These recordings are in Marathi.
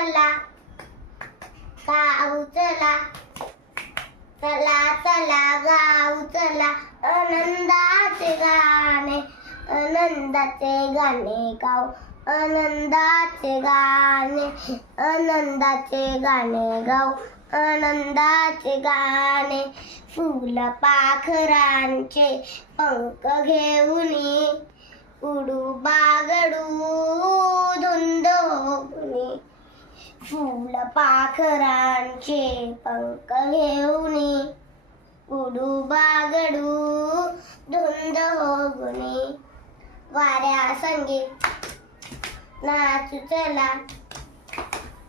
चला गाऊ चला, चला चला गाऊ चला, आनंदाचे गाणे, आनंदाचे गाणे गाऊ, आनंदाचे गाणे, आनंदाचे गाणे गाऊ, आनंदाचे गाणे. फुल पाखरांचे पंख घेऊनी, उडू बागडू धुंद होऊनी. फुल पाखरांचे पंख घेऊनी, उडू बागडू धुंद होऊनी. वाऱ्या संगे नाचू चला,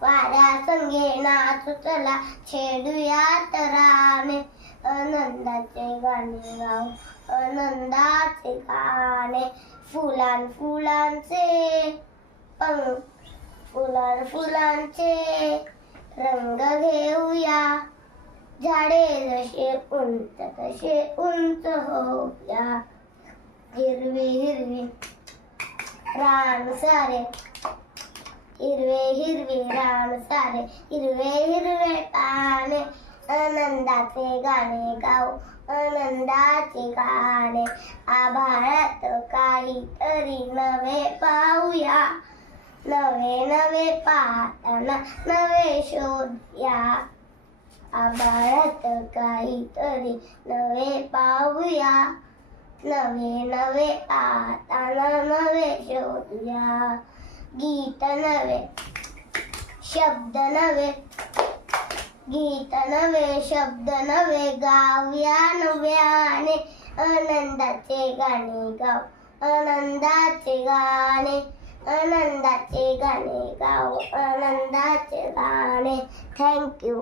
वाऱ्या संगे नाचू चला, छेडूया तराने, आनंदाचे गाणे गाऊ, आनंदाचे गाणे. फुलां फुलांचे पंख, फुलां फुलांचे रंग घेऊया, झाडे जसे उंच तसे उंच होऊया. हिरवे हिरवे रान सारे, हिरवे हिरवे रान सारे, हिरवे हिरवे पाने, आनंदाचे गाणे गाऊ, आनंदाचे गाणे. आभाळात काहीतरी नवे पाहूया, नवे नवे पाहताना नवे शोधूया. आभाळात काहीतरी नवे पाहूया, नवे नवे पाहताना नवे शोधूया. गीत नवे शब्द नवे, गीत नवे शब्द नवे, गाऊया नव्याने, आनंदाचे गाणे गाऊ, आनंदाचे गाणे, आनंदाचे गाणे गाऊ, आनंदाचे गाणे. थँक्यू.